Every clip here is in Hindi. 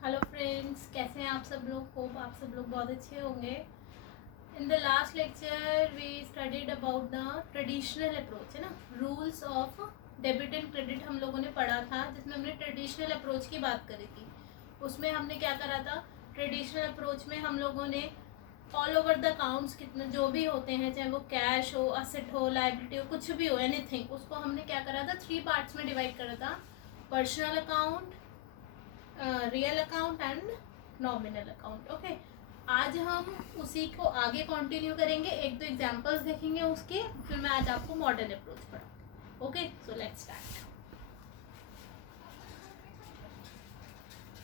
हेलो फ्रेंड्स, कैसे हैं आप सब लोग। होप आप सब लोग बहुत अच्छे होंगे। In the last lecture we studied about the traditional approach, है ना, rules of debit and credit हम लोगों ने पढ़ा था, जिसमें हमने ट्रेडिशनल अप्रोच की बात करी थी। उसमें हमने क्या करा था, ट्रेडिशनल अप्रोच में हम लोगों ने ऑल ओवर द अकाउंट्स कितने जो भी होते हैं, चाहे वो कैश हो, असेट हो, लाइबिलिटी हो, कुछ भी हो, एनीथिंग, उसको हमने क्या करा था, 3 पार्ट्स में डिवाइड करा था। Personal account, real account and nominal account. Okay, आज हम उसी को आगे कंटिन्यू करेंगे, एक दो एग्जांपल्स देखेंगे उसके, फिर मैं आज आपको मॉडर्न अप्रोच पढ़ाऊंगी। Okay, so let's start.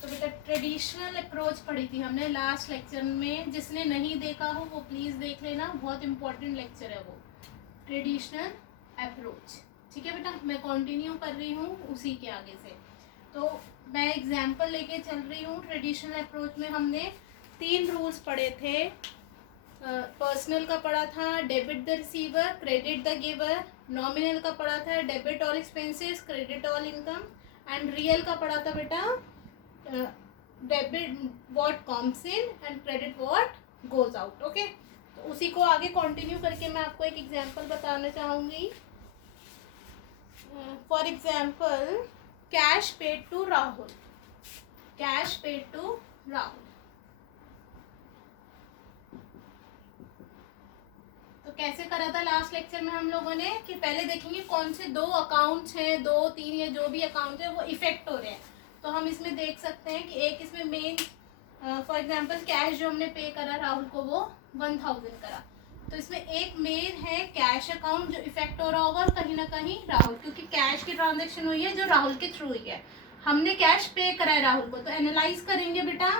तो बेटा ट्रेडिशनल अप्रोच पढ़ी थी हमने लास्ट लेक्चर में, जिसने नहीं देखा हो वो प्लीज देख लेना, बहुत इंपॉर्टेंट लेक्चर है वो, ट्रेडिशनल अप्रोच। ठीक है बेटा, मैं कंटिन्यू कर रही हूँ उसी के आगे से। तो मैं एग्जाम्पल लेके चल रही हूँ। ट्रेडिशनल अप्रोच में हमने 3 रूल्स पढ़े थे। पर्सनल का पढ़ा था, debit the receiver, credit the giver. Nominal का पढ़ा था, debit all expenses, credit all income. And real का पढ़ा था बेटा, debit what comes in and credit what goes out. Okay, तो उसी को आगे कंटिन्यू करके मैं आपको एक एग्जाम्पल बताना चाहूँगी। For example, cash paid to Rahul, cash paid to Rahul. तो कैसे करा था लास्ट लेक्चर में हम लोगों ने, कि पहले देखेंगे कौन से 2 अकाउंट्स हैं, 2, 3 या जो भी अकाउंट है वो इफेक्ट हो रहे हैं। तो हम इसमें देख सकते हैं कि एक इसमें मेन, फॉर एग्जांपल कैश जो हमने पे करा राहुल को वो 1000 करा, तो इसमें एक मेन है कैश अकाउंट जो इफेक्ट हो रहा होगा, और कहीं ना कहीं राहुल, क्योंकि कैश की ट्रांजेक्शन हुई है जो राहुल के थ्रू हुई है, हमने कैश पे करा है राहुल को। तो एनालाइज करेंगे बेटा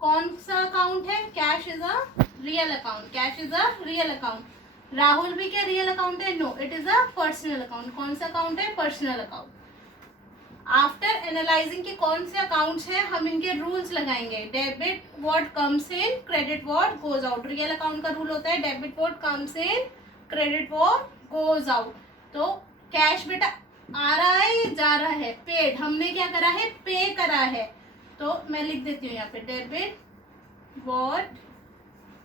कौन सा अकाउंट है, cash is a real account, cash is a real account. Rahul भी क्या रियल अकाउंट है? No, it is a personal account. कौन सा अकाउंट है? Personal account. आफ्टर एनालाइजिंग के कौन से अकाउंट्स हैं, हम इनके रूल्स लगाएंगे। Debit what comes in, credit what goes out. Real account का रूल होता है debit what comes in, credit what goes out. तो कैश बेटा आ रहा है, जा रहा है, पेड हमने क्या करा है, पे करा है। तो मैं लिख देती हूँ यहाँ पे, debit what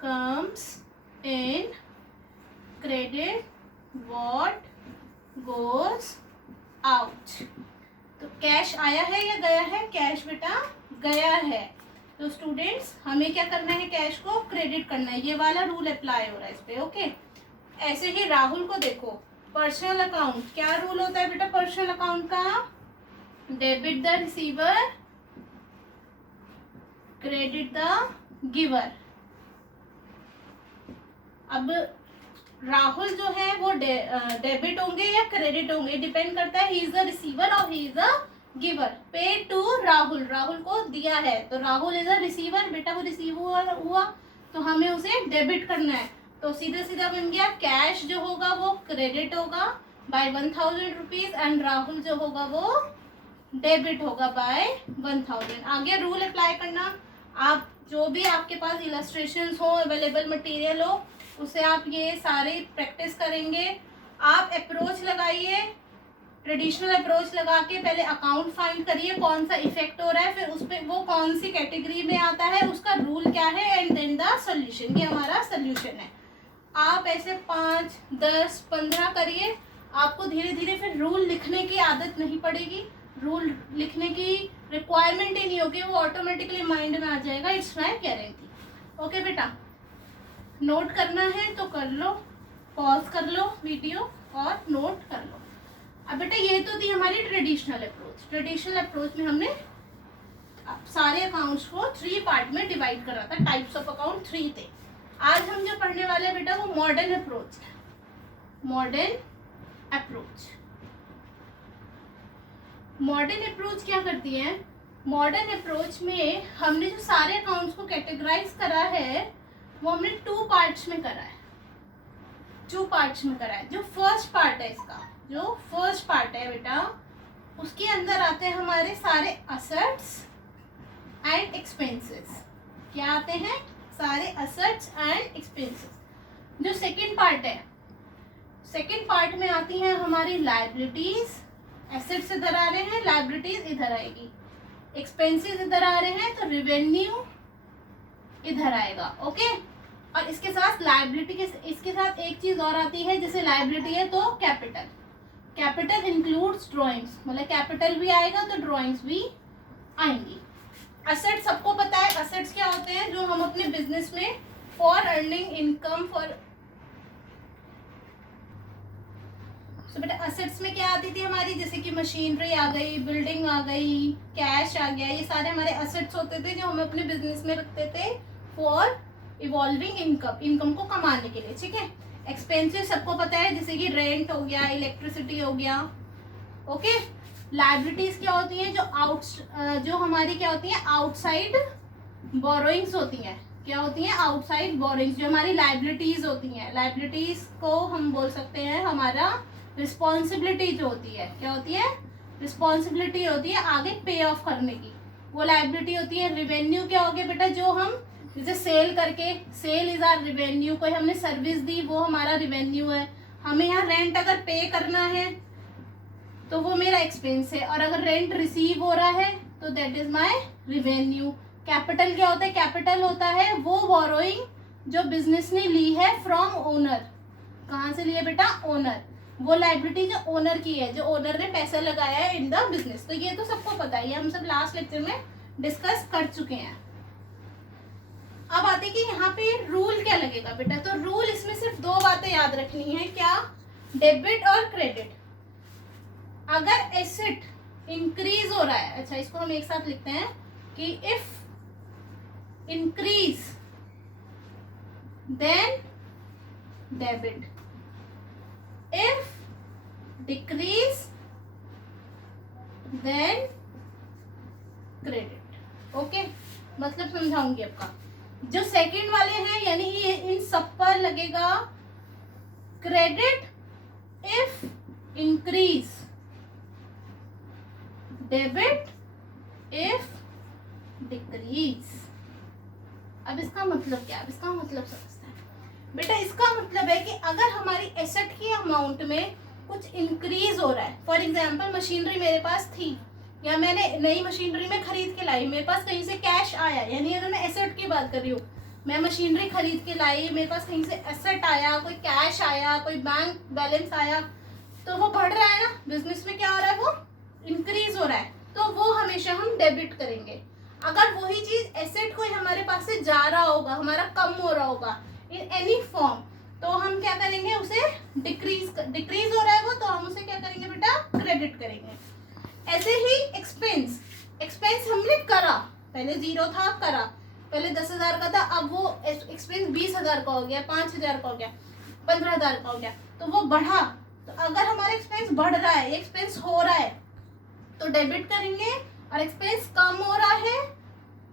comes in, credit what goes out. तो कैश आया है या गया है? कैश बेटा गया है। तो स्टूडेंट्स हमें क्या करना है, कैश को क्रेडिट करना है, ये वाला रूल अप्लाई हो रहा है इस पे। ओके, ऐसे ही राहुल को देखो, पर्सनल अकाउंट, क्या रूल होता है बेटा पर्सनल अकाउंट का? Debit the receiver, credit the giver. अब राहुल जो है वो डेबिट होंगे या क्रेडिट होंगे, डिपेंड करता है, ही इज द रिसीवर और ही इज द गिवर। पे टू राहुल, राहुल को दिया है, तो राहुल इज अ रिसीवर, बेटा वो रिसीव हुआ, तो हमें उसे डेबिट करना है। तो सीधा सीधा बन गया, कैश जो होगा वो क्रेडिट होगा बाय 1000 रुपीज, एंड राहुल जो होगा वो डेबिट होगा बाय 1000। आगे रूल अप्लाई करना, आप जो भी आपके पास इलस्ट्रेशंस हो, अवेलेबल मटेरियल हो, उसे आप ये सारे प्रैक्टिस करेंगे। आप अप्रोच लगाइए, ट्रेडिशनल अप्रोच लगा के पहले अकाउंट फाइंड करिए कौन सा इफेक्ट हो रहा है, फिर उस पर वो कौन सी कैटेगरी में आता है, उसका रूल क्या है, एंड देन द सोल्यूशन। ये हमारा सोल्यूशन है। आप ऐसे 5, 10, 15 करिए, आपको धीरे धीरे फिर रूल लिखने की आदत नहीं पड़ेगी, रूल लिखने की रिक्वायरमेंट ही नहीं होगी, वो ऑटोमेटिकली माइंड में आ जाएगा। It's my guarantee. ओके बेटा, नोट करना है तो कर लो, पॉज कर लो वीडियो और नोट कर लो। अब बेटा ये तो थी हमारी ट्रेडिशनल अप्रोच। ट्रेडिशनल अप्रोच में हमने सारे अकाउंट्स को 3 पार्ट में डिवाइड करा था, टाइप्स ऑफ अकाउंट 3 थे। आज हम जो पढ़ने वाले हैं बेटा वो मॉडर्न अप्रोच है। मॉडर्न अप्रोच, मॉडर्न अप्रोच क्या करती है? मॉडर्न अप्रोच में हमने जो सारे अकाउंट्स को कैटेगराइज करा है वो हमने 2 पार्ट्स में करा है, 2 पार्ट्स में करा है। जो फर्स्ट पार्ट है इसका, जो फर्स्ट पार्ट है बेटा, उसके अंदर आते हैं हमारे सारे असेट्स एंड एक्सपेंसेस। क्या आते हैं? सारे असेट्स एंड एक्सपेंसेस। जो सेकंड पार्ट है, सेकंड पार्ट में आती हैं हमारी लायबिलिटीज। एसेट्स इधर आ रहे हैं, लायबिलिटीज इधर आएगी। एक्सपेंसेस इधर आ रहे हैं तो रेवेन्यू इधर आएगा। ओके, और इसके साथ लायबिलिटी के इसके साथ एक चीज और आती है, जैसे लायबिलिटी है तो कैपिटल। कैपिटल इंक्लूड्स ड्राइंग्स, मतलब कैपिटल भी आएगा तो ड्राइंग्स भी आएंगी। असेट सबको पता है, असेट्स क्या होते हैं, जो हम अपने बिजनेस में फॉर अर्निंग इनकम फॉर। तो बेटा असेट्स में क्या आती थी हमारी, जैसे कि मशीनरी आ गई, बिल्डिंग आ गई, कैश आ गया, ये सारे हमारे असेट्स होते थे जो हम अपने बिजनेस में रखते थे फॉर इवॉल्विंग इनकम, इनकम को कमाने के लिए। ठीक है, एक्सपेंसेस सबको पता है, जैसे कि रेंट हो गया, इलेक्ट्रिसिटी हो गया। ओके, लायबिलिटीज क्या होती हैं, जो हमारी क्या होती हैं, आउटसाइड बोरोइंग्स होती हैं। क्या होती हैं, आउटसाइड बोरोइंग्स, जो हमारी लायबिलिटीज होती हैं। लायबिलिटीज को हम बोल सकते हैं हमारा रिस्पॉन्सिबिलिटी जो होती है, क्या होती है, रिस्पॉन्सिबिलिटी होती है आगे पे ऑफ करने की, वो लायबिलिटी होती है। रिवेन्यू क्या हो गया बेटा, जो हम जैसे सेल करके, सेल इज आर रिवेन्यू, कोई हमने सर्विस दी वो हमारा रिवेन्यू है। हमें यहाँ रेंट अगर पे करना है तो वो मेरा एक्सपेंस है, और अगर रेंट रिसीव हो रहा है तो that is my revenue. Capital क्या होता है, कैपिटल होता है वो बोरोइंग जो बिजनेस ने ली है फ्रॉम ओनर। कहाँ से लिया बेटा, ओनर। वो लायबिलिटी जो ओनर की है, जो ओनर ने पैसा लगाया है इन द बिजनेस। तो ये तो सबको पता है, ये हम सब लास्ट लेक्चर में डिस्कस कर चुके हैं। अब आते कि यहाँ पे रूल क्या लगेगा बेटा, तो रूल इसमें सिर्फ दो बातें याद रखनी है, क्या, डेबिट और क्रेडिट। अगर एसेट इंक्रीज हो रहा है, अच्छा इसको हम एक साथ लिखते हैं कि if increase then debit, if decrease then credit. Okay, मतलब समझाऊंगी आपका। जो सेकंड वाले हैं यानी ये इन सब पर लगेगा credit if increase, debit if decrease. अब इसका मतलब क्या है, अब इसका मतलब समझते हैं बेटा। इसका मतलब है कि अगर हमारी एसेट की अमाउंट में कुछ इंक्रीज हो रहा है, फॉर एग्जांपल मशीनरी मेरे पास थी या मैंने नई मशीनरी में खरीद के लाई, मेरे पास कहीं से कैश आया, यानी अगर मैं एसेट की बात कर रही हूँ, मैं मशीनरी खरीद के लाई, मेरे पास कहीं से एसेट आया, कोई कैश आया, कोई बैंक बैलेंस आया, तो वो बढ़ रहा है ना, बिजनेस में क्या हो रहा है, वो इंक्रीज हो रहा है, तो वो हमेशा हम डेबिट करेंगे। अगर वही चीज एसेट कोई हमारे पास से जा रहा होगा, हमारा कम हो रहा होगा इन एनी फॉर्म, तो हम क्या करेंगे, उसे डिक्रीज हो रहा है वो, तो हम उसे क्या करेंगे बेटा, क्रेडिट करेंगे। ऐसे ही एक्सपेंस, एक्सपेंस हमने करा, पहले 0 था, करा, पहले 10,000 का था, अब वो एक्सपेंस 20,000 का हो गया, 5,000 का हो गया, 15,000 का हो गया, तो वो बढ़ा। तो अगर हमारा एक्सपेंस बढ़ रहा है, एक्सपेंस हो रहा है, तो डेबिट करेंगे, और एक्सपेंस कम हो रहा है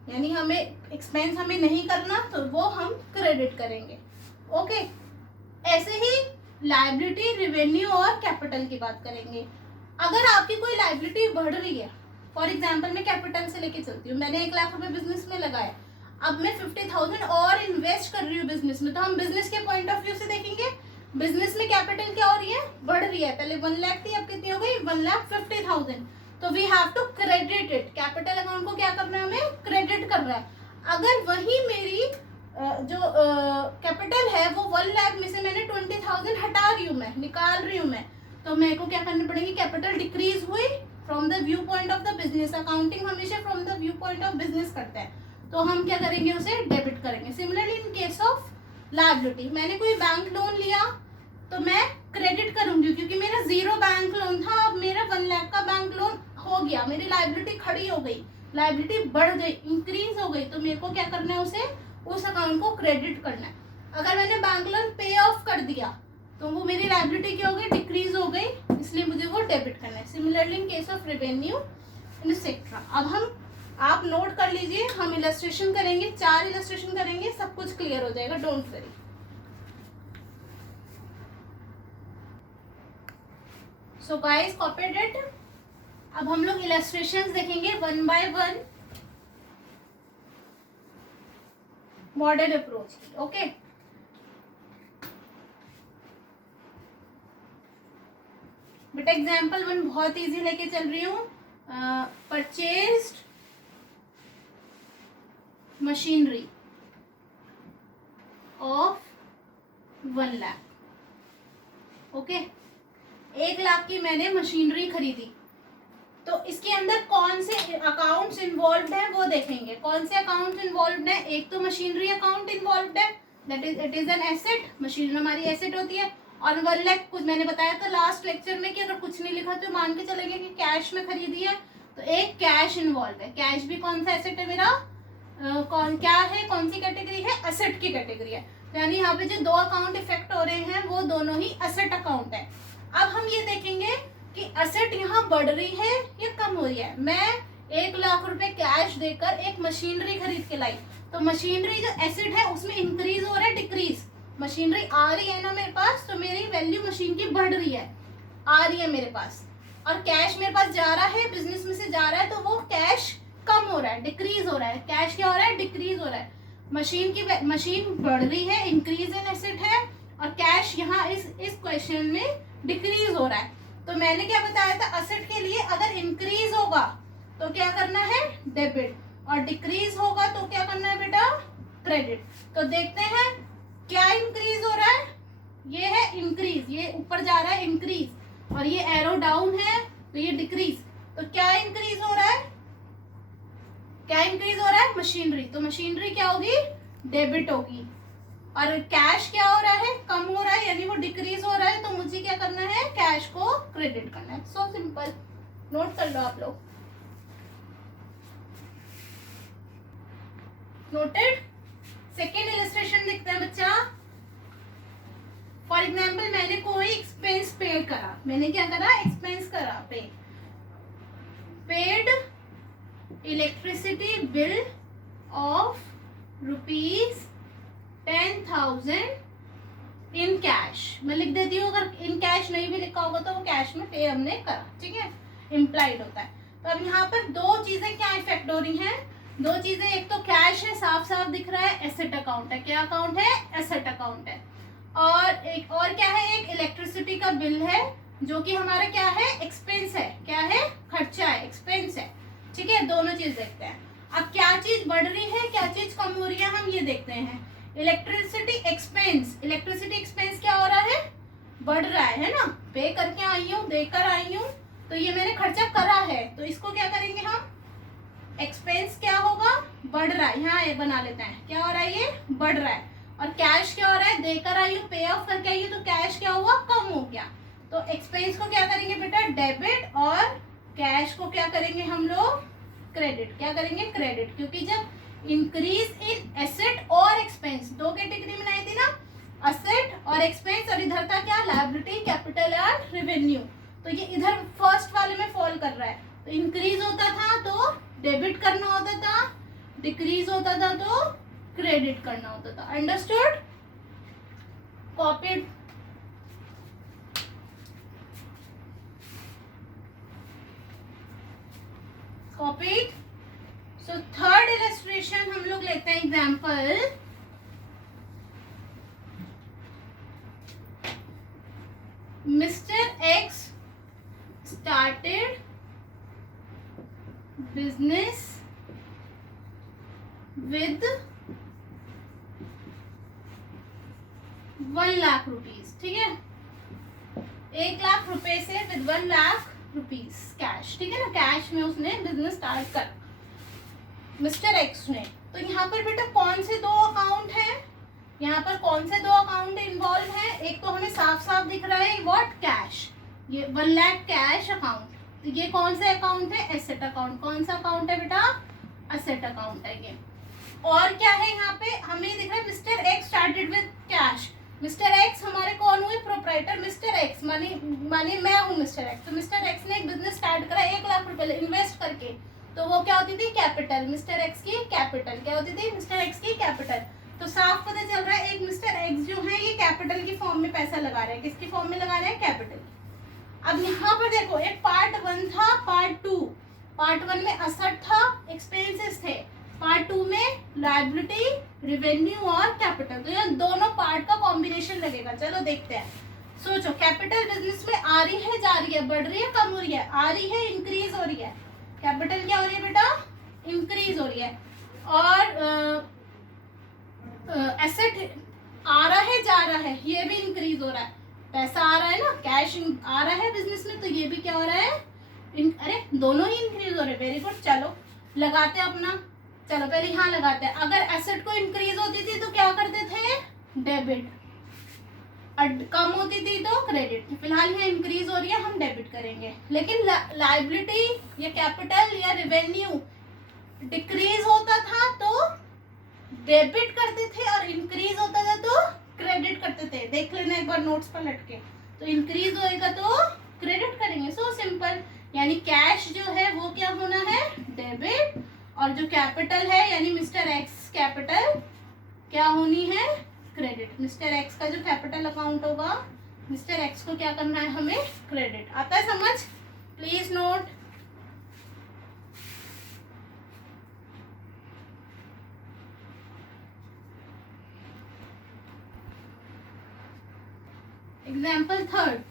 यानी हमें एक्सपेंस हमें नहीं करना, तो वो हम क्रेडिट करेंगे। ओके, ऐसे ही लायबिलिटी, रेवेन्यू और कैपिटल की बात करेंगे। अगर आपकी कोई लायबिलिटी बढ़ रही है, फॉर एग्जांपल मैं कैपिटल से लेके चलती हूँ, मैंने 1 लाख रुपए बिजनेस में लगाया, अब मैं 50,000 और इन्वेस्ट कर रही हूँ बिजनेस में, तो हम बिजनेस के पॉइंट ऑफ व्यू से देखेंगे बिजनेस में कैपिटल क्या हो रही है, बढ़ रही है। पहले 1 लाख थी, अब कितनी हो गई, 1,50,000, तो we have to credit it. Capital account को क्या करना है, हमें क्रेडिट कर रहा है। अगर वही मेरी जो कैपिटल है वो 1 लाख में से मैंने 20,000 हटा रही हूँ, मैं निकाल रही हूँ मैं, तो मेरे को क्या करनी पड़ेगी, कैपिटल डिक्रीज हुई from the view point of the business. Accounting हमेशा from the view point of business करता है, तो हम क्या करेंगे, उसे डेबिट करेंगे। Similarly in case of liability, मैंने कोई बैंक लोन लिया तो मैं क्रेडिट करूंगी, क्योंकि मेरा 0 बैंक लोन था, अब मेरा 1 लाख का बैंक लोन हो गया, मेरी लायबिलिटी खड़ी हो गई, लायबिलिटी बढ़ गई, इंक्रीज हो गई, तो मेरे को क्या करना है, उसे उस अकाउंट को क्रेडिट करना है। अगर मैंने बैंक लोन पे ऑफ कर दिया तो वो मेरी लायबिलिटी क्या हो गई, डिक्रीज हो गई, इसलिए मुझे वो डेबिट करना है। Similarly in case of revenue etcetera. अब हम, आप नोट कर लीजिए, हम इलस्ट्रेशन करेंगे, 4 इलस्ट्रेशन करेंगे, सब कुछ क्लियर हो जाएगा, don't worry. So guys, copied it. अब हम लोग इलस्ट्रेशंस देखेंगे 1 बाय 1 मॉडर्न अप्रोच की। ओके, बेटा एग्जाम्पल 1 बहुत इजी लेके चल रही हूँ। Purchased machinery of 1 lakh. Okay, 1 lakh की मैंने मशीनरी खरीदी। तो इसके अंदर कौन से अकाउंट्स इन्वॉल्व हैं वो देखेंगे। कौन से अकाउंट्स इन्वॉल्व हैं? एक तो मशीनरी अकाउंट इन्वॉल्व है, that is it is an asset. Machinery हमारी एसेट होती है। और 1 लाख, कुछ मैंने बताया था लास्ट लेक्चर में कि अगर कुछ नहीं लिखा तो मान के चलेंगे कि कैश में खरीदी है, तो एक कैश इन्वॉल्व है। कैश भी कौन सा एसेट है मेरा? कौन क्या है, कौन सी कैटेगरी है? एसेट की कैटेगरी है। तो यानी यहाँ पे जो दो अकाउंट इफेक्ट हो रहे हैं वो दोनों ही एसेट अकाउंट है। अब हम ये देखेंगे कि एसेट यहाँ बढ़ रही है या कम हो रही है। मैं 1 लाख रुपए कैश देकर एक मशीनरी खरीद के लाई, तो मशीनरी जो एसेट है उसमें इंक्रीज हो रहा है डिक्रीज? मशीनरी आ रही है ना मेरे पास, तो मेरी वैल्यू मशीन की बढ़ रही है, आ रही है मेरे पास। और कैश मेरे पास जा रहा है, बिजनेस में से जा रहा है, तो वो कैश कम हो रहा है, डिक्रीज हो रहा है। कैश क्या हो रहा है? डिक्रीज हो रहा है। मशीन बढ़ रही है, इंक्रीज इन एसेट है, और कैश यहाँ इस क्वेश्चन में डिक्रीज हो रहा है। तो मैंने क्या बताया था, एसेट के लिए अगर इंक्रीज होगा तो क्या करना है? डेबिट, और डिक्रीज होगा तो क्या करना है बेटा? क्रेडिट। तो देखते हैं क्या इंक्रीज हो रहा है। ये है इंक्रीज, ये ऊपर जा रहा है इंक्रीज, और ये एरो डाउन है तो ये डिक्रीज। तो क्या इंक्रीज हो रहा है? क्या इंक्रीज हो रहा है? मशीनरी। तो मशीनरी क्या होगी? डेबिट होगी। और कैश क्या हो रहा है? कम हो रहा है, यानी वो डिक्रीज हो रहा है। तो मुझे क्या करना है? कैश को क्रेडिट करना है। सो सिंपल, नोट कर लो आप लोग। नोटेड। सेकेंड इलस्ट्रेशन देखते हैं बच्चा। फॉर एग्जाम्पल, मैंने कोई एक्सपेंस पे करा। मैंने क्या करा? एक्सपेंस करा, paid electricity bill of ₹10,000 in cash. मैं लिख देती हूँ, अगर इन कैश नहीं भी लिखा होगा तो वो कैश में पे हमने करा, ठीक है, इम्प्लाइड होता है। तो अब यहाँ पर दो चीजें क्या इफेक्ट हो रही हैं? दो चीजें, एक तो कैश है, साफ साफ दिख रहा है, एसेट अकाउंट है। क्या अकाउंट है? एसेट अकाउंट है। और एक और क्या है? एक इलेक्ट्रिसिटी का बिल है, जो कि हमारा क्या है? एक्सपेंस है। क्या है? खर्चा है, एक्सपेंस है, ठीक है। दोनों चीज देखते हैं। अब क्या चीज बढ़ रही है, क्या चीज कम हो रही है, हम ये देखते हैं। इलेक्ट्रिसिटी एक्सपेंस, इलेक्ट्रिसिटी एक्सपेंस क्या हो रहा है? बढ़ रहा है ना। पे करके आई हूँ, देकर आई हूँ, तो ये मैंने खर्चा करा है, तो इसको क्या करेंगे हम? एक्सपेंस क्या होगा? बढ़ रहा है। यहाँ ये बना लेते हैं, क्या हो रहा है? ये बढ़ रहा है। और कैश क्या हो रहा है? देकर आई हूँ, पे ऑफ करके आई हूँ, तो कैश क्या हुआ? कम हो गया। तो एक्सपेंस को क्या करेंगे बेटा? डेबिट, और कैश को क्या करेंगे हम लोग? क्रेडिट। क्या करेंगे? क्रेडिट। क्योंकि जब इंक्रीज इन एसेट और एक्सपेंस, दो कैटेगरी बनाई थी ना, एसेट और एक्सपेंस, और इधर था क्या? Liability, capital and revenue. तो ये इधर फर्स्ट वाले में फॉल कर रहा है। तो इंक्रीज होता था तो डेबिट करना होता था, डिक्रीज होता था तो क्रेडिट करना होता था। Understood? Copied? Copied? So third illustration हम लोग लेते हैं example. Mister x started business with 1 lakh rupees, ठीक है। 1 लाख रुपए से विद 1 लाख रुपीज कैश, ठीक है ना। कैश में उसने बिजनेस स्टार्ट कर मिस्टर एक्स ने। तो यहाँ पर बेटा कौन से दो अकाउंट हैं? यहाँ पर कौन से दो अकाउंट इन्वॉल्व हैं? एक तो हमें साफ साफ दिख रहा है व्हाट? कैश। ये 1 लाख कैश अकाउंट। तो ये कौन सा अकाउंट है? Asset account. कौन सा अकाउंट है बेटा? एसेट अकाउंट है ये। और क्या है यहाँ पे? हमें दिख रहा है mister x started with cash. Mister x हमारे कौन हुए? प्रोप्राइटर मिस्टर एक्स, माने मैं हूँ मिस्टर एक्स। तो मिस्टर एक्स ने एक बिजनेस स्टार्ट करा 1 लाख रुपए इन्वेस्ट करके, तो वो क्या होती थी? कैपिटल। मिस्टर एक्स की कैपिटल क्या होती थी? मिस्टर एक्स की कैपिटल। तो साफ पता चल रहा है एक मिस्टर एक्स जो है ये कैपिटल की फॉर्म में पैसा लगा रहे हैं। किसकी फॉर्म में लगा रहे हैं? कैपिटल। अब यहाँ पर देखो, एक पार्ट 1 था, पार्ट 2। पार्ट 1 में एसेट था, एक्सपेंसेस थे। पार्ट 2 में लायबिलिटी, रेवेन्यू और कैपिटल। तो ये दोनों पार्ट का कॉम्बिनेशन लगेगा। चलो देखते हैं। सोचो, कैपिटल बिजनेस में आ रही है, जा रही है, बढ़ रही है, कम हो रही है? आ रही है, इंक्रीज हो रही है। कैपिटल क्या हो रही है बेटा? इंक्रीज हो रही है। और एसेट आ रहा है जा रहा है, ये भी इंक्रीज हो रहा है, पैसा आ रहा है ना, कैश आ रहा है बिजनेस में, तो ये भी क्या हो रहा है, अरे दोनों ही इंक्रीज हो रहे हैं। Very good. चलो लगाते हैं अपना, चलो पहले यहाँ लगाते हैं। अगर एसेट को इंक्रीज होती थी तो क्या करते थे, डेबिट, कम होती थी तो क्रेडिट। फिलहाल यहाँ इंक्रीज हो रही है, हम डेबिट करेंगे। लेकिन लाइबिलिटी या कैपिटल या रेवेन्यू डिक्रीज होता था तो डेबिट करते थे, और इंक्रीज होता था तो क्रेडिट करते थे। देख लेना एक बार नोट्स पर लटके। तो इंक्रीज होएगा तो क्रेडिट करेंगे। So simple. यानी कैश जो है वो क्या होना है, डेबिट, और जो कैपिटल है यानी मिस्टर एक्स कैपिटल क्या होनी है, क्रेडिट। मिस्टर एक्स का जो कैपिटल अकाउंट होगा, मिस्टर एक्स को क्या करना है, हमें क्रेडिट। आता है समझ? Please note. Example third,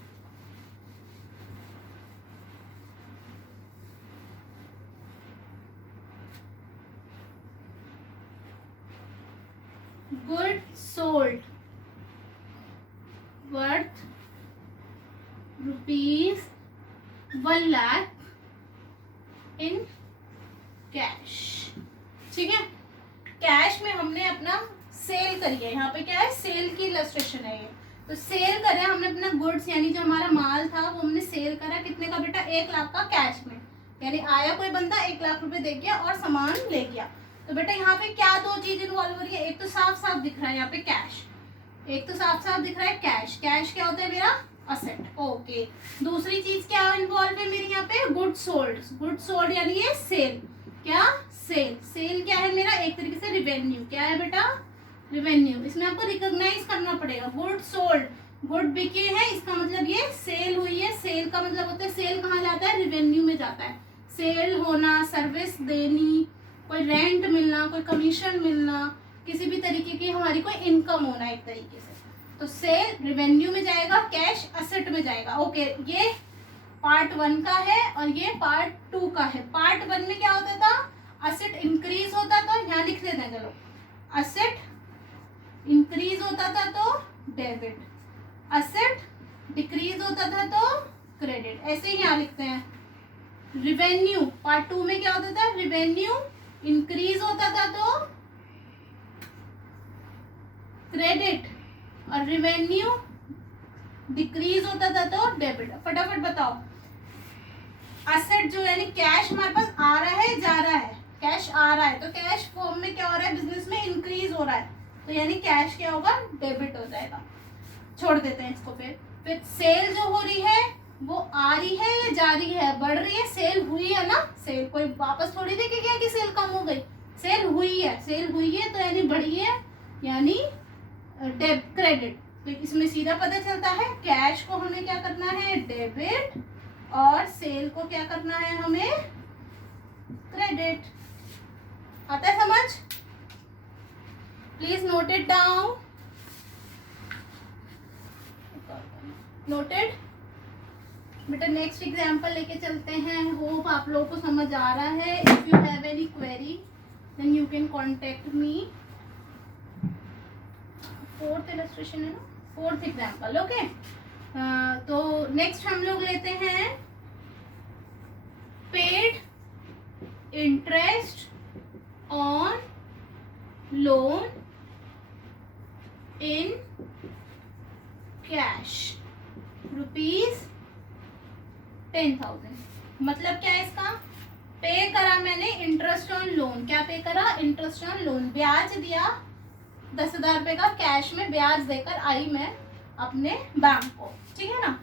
good sold worth ₹1 lakh in cash. ठीक है, कैश में हमने अपना सेल करी है। यहाँ पे क्या है, सेल की इलस्ट्रेशन है ये। तो सेल करें हमने अपना गुड्स, यानी जो हमारा माल था वो हमने सेल करा। कितने का बेटा, 1 लाख का कैश में। यानी आया कोई बंदा 1 लाख रुपए दे गया और सामान ले गया। तो बेटा यहाँ पे क्या दो चीज इन्वॉल्व हो रही है, एक तो साफ साफ दिख रहा है यहाँ पे कैश, एक तो साफ साफ दिख रहा है कैश। कैश क्या होता है मेरा, असेट। ओके, दूसरी चीज क्या इन्वॉल्व है मेरी यहाँ पे, गुड सोल्ड। गुड सोल्ड यानी ये सेल, क्या सेल। सेल क्या है मेरा, एक तरीके से रिवेन्यू। क्या है बेटा, रिवेन्यू। इसमें आपको रिकॉग्नाइज करना पड़ेगा। गुड सोल्ड, गुड बिके हैं, इसका मतलब ये सेल हुई है। सेल का मतलब होता है, सेल कहाँ जाता है, रिवेन्यू में जाता है। सेल होना, सर्विस देनी, कोई रेंट मिलना, कोई कमीशन मिलना, किसी भी तरीके की हमारी कोई इनकम होना एक तरीके से। तो सेल रिवेन्यू में जाएगा, कैश असेट में जाएगा। ओके, ये पार्ट 1 का है और ये पार्ट 2 का है। पार्ट 1 में क्या होता था, असेट इंक्रीज होता था, यहाँ लिख लेते हैं चलो, असेट इंक्रीज होता था तो डेबिट, असेट डिक्रीज होता था तो क्रेडिट। ऐसे ही यहाँ लिखते हैं। रिवेन्यू पार्ट 2 में क्या होता था, रिवेन्यू इंक्रीज होता था तो क्रेडिट, और रिवेन्यू डिक्रीज होता था तो डेबिट। फटाफट बताओ, असेट जो यानी कैश हमारे पास आ रहा है जा रहा है, कैश आ रहा है तो कैश फॉर्म में क्या हो रहा है, बिजनेस में इंक्रीज हो रहा है, तो यानी कैश क्या होगा, डेबिट हो जाएगा। छोड़ देते हैं इसको। फिर सेल जो हो रही है वो आ रही है या जा रही है, बढ़ रही है, सेल हुई है ना। सेल कोई वापस थोड़ी देखे क्या कि सेल कम हो गई, सेल हुई है। सेल हुई है तो यानी बढ़ी है, यानी क्रेडिट। तो इसमें सीधा पता चलता है कैश को हमें क्या करना है, डेबिट, और सेल को क्या करना है हमें, क्रेडिट। आता है समझ? Please note it down. Noted बेटा। नेक्स्ट एग्जाम्पल लेके चलते हैं। होप आप लोगों को समझ आ रहा है। If you have any query then you can contact me. 4th illustration है ना, 4th एग्जाम्पल। ओके, तो नेक्स्ट हम लोग लेते हैं paid interest on loan in cash ₹10,000। मतलब क्या है इसका, पे करा मैंने इंटरेस्ट ऑन लोन। क्या पे करा, इंटरेस्ट ऑन लोन, ब्याज दिया 10,000 रुपये का, कैश में ब्याज देकर आई मैं अपने बैंक को। ठीक है ना।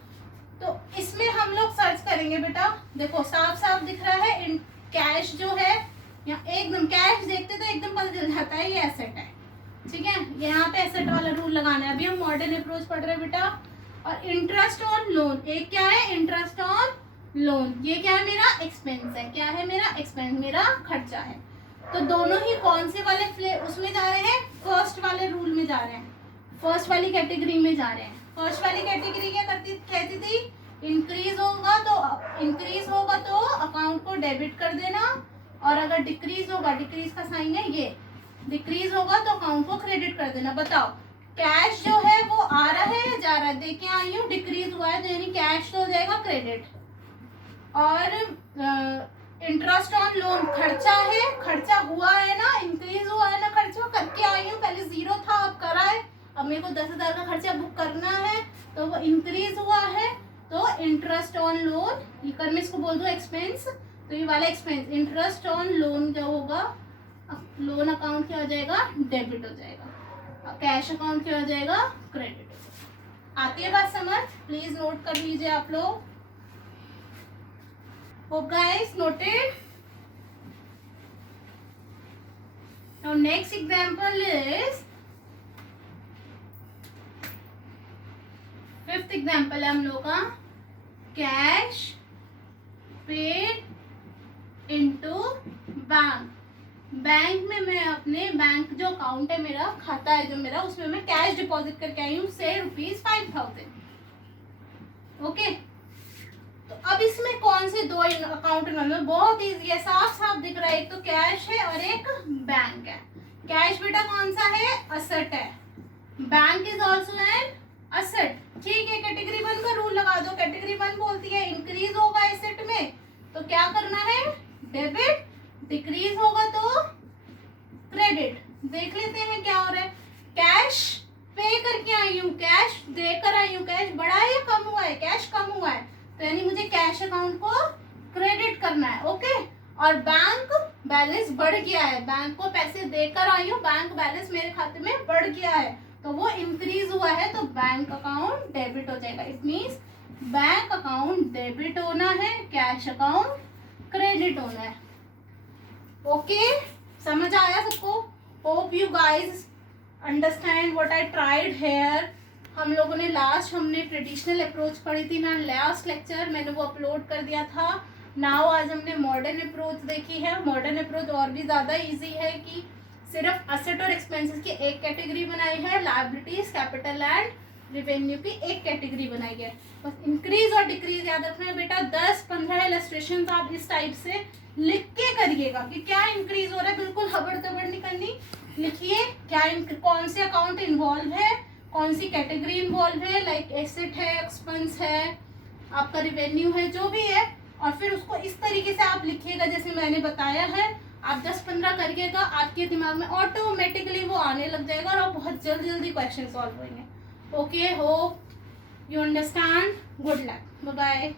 तो इसमें हम लोग सर्च करेंगे बेटा। देखो साफ साफ दिख रहा है कैश जो है, यहाँ एकदम कैश देखते तो एकदम पता चल जाता है ये एसेट है। ठीक है, यहाँ पे एसेट वाला रूल लगाना है। अभी हम मॉडर्न अप्रोच पढ़ रहे हैं बेटा। और इंटरेस्ट ऑन लोन, एक क्या है, इंटरेस्ट ऑन लोन, ये क्या है, मेरा एक्सपेंस है। क्या है, मेरा एक्सपेंस, मेरा खर्चा है। तो दोनों ही कौन से वाले उसमें जा रहे हैं, फर्स्ट वाले रूल में जा रहे हैं, फर्स्ट वाली कैटेगरी में जा रहे हैं। फर्स्ट वाली कैटेगरी क्या कहती थी, इंक्रीज होगा तो अकाउंट को डेबिट कर देना, और अगर डिक्रीज होगा, डिक्रीज का साइन है ये, डिक्रीज होगा तो अकाउंट को क्रेडिट कर देना। बताओ कैश जो है वो आ रहा है या जा रहा है? देखिए आई हूँ, डिक्रीज हुआ है तो यानी कैश तो हो जाएगा क्रेडिट। और इंटरेस्ट ऑन लोन, खर्चा है, खर्चा हुआ है ना, इंक्रीज हुआ है ना, खर्चा करके आई हूँ, पहले 0 था अब करा है, अब मेरे को 10,000 का खर्चा बुक करना है तो वो इंक्रीज हुआ है, तो इंटरेस्ट ऑन लोन, ये कर मैं इसको बोल दूँ एक्सपेंस, तो ये वाला एक्सपेंस इंटरेस्ट ऑन लोन जो होगा, लोन अकाउंट क्या हो जाएगा? डेबिट हो जाएगा। कैश अकाउंट क्या हो जाएगा? क्रेडिट हो जाएगा। आती है बात समझ? प्लीज नोट कर लीजिए आप लोग। Hope guys noted. Now next example is fifth example है हम लोग का, cash paid into bank. Bank में मैं अपने बैंक जो अकाउंट है मेरा, खाता है जो मेरा, उसमें मैं कैश डिपॉजिट करके आई हूँ से ₹5,000। ओके, तो अब इसमें कौन से दो अकाउंट में? बहुत इजी है, साफ साफ दिख रहा है, एक तो कैश है और एक बैंक है। कैश बेटा कौन सा है? असेट है। Bank is also an asset. ठीक है, कैटेगरी 1 का रूल लगा दो। कैटेगरी 1 बोलती है इंक्रीज होगा एसेट में तो क्या करना है? डेबिट। डिक्रीज होगा तो क्रेडिट। देख लेते हैं क्या हो रहा है। कैश पे करके आई हूँ, कैश देकर आई हूँ, कैश बढ़ा है या कम हुआ है? कैश कम हुआ है तो यानी मुझे कैश अकाउंट को क्रेडिट करना है। ओके, और बैंक बैलेंस बढ़ गया है, बैंक को पैसे देकर आई हूँ, बैंक बैलेंस मेरे खाते में बढ़ गया है तो वो इंक्रीज हुआ है तो बैंक अकाउंट डेबिट हो जाएगा। It means bank account debit होना है, कैश अकाउंट क्रेडिट होना है। ओके, समझ आया सबको? Hope you guys understand what I tried here. हम लोगों ने हमने ट्रेडिशनल अप्रोच पढ़ी थी ना, लास्ट लेक्चर मैंने वो अपलोड कर दिया था। नाउ आज हमने मॉडर्न अप्रोच देखी है। मॉडर्न अप्रोच और भी ज़्यादा इजी है कि सिर्फ असेट और एक्सपेंसेस की एक कैटेगरी बनाई है, लायबिलिटीज, कैपिटल एंड रेवेन्यू की एक कैटेगरी बनाई है। बस इंक्रीज और डिक्रीज याद रखना है बेटा। 10-15 इलस्ट्रेशन आप इस टाइप से लिख के करिएगा कि क्या इंक्रीज हो रहा है, बिल्कुल हबड़ तबड़ नहीं करनी। लिखिए क्या कौन से अकाउंट इन्वॉल्व है, कौन सी कैटेगरी इन्वॉल्व है, लाइक एसेट है, एक्सपेंस है, आपका रिवेन्यू है, जो भी है, और फिर उसको इस तरीके से आप लिखिएगा जैसे मैंने बताया है। आप 10-15 करिएगा, आपके दिमाग में ऑटोमेटिकली वो आने लग जाएगा और आप बहुत जल्दी क्वेश्चन सॉल्व होंगे। Okay, hope you understand. Good luck, bye bye.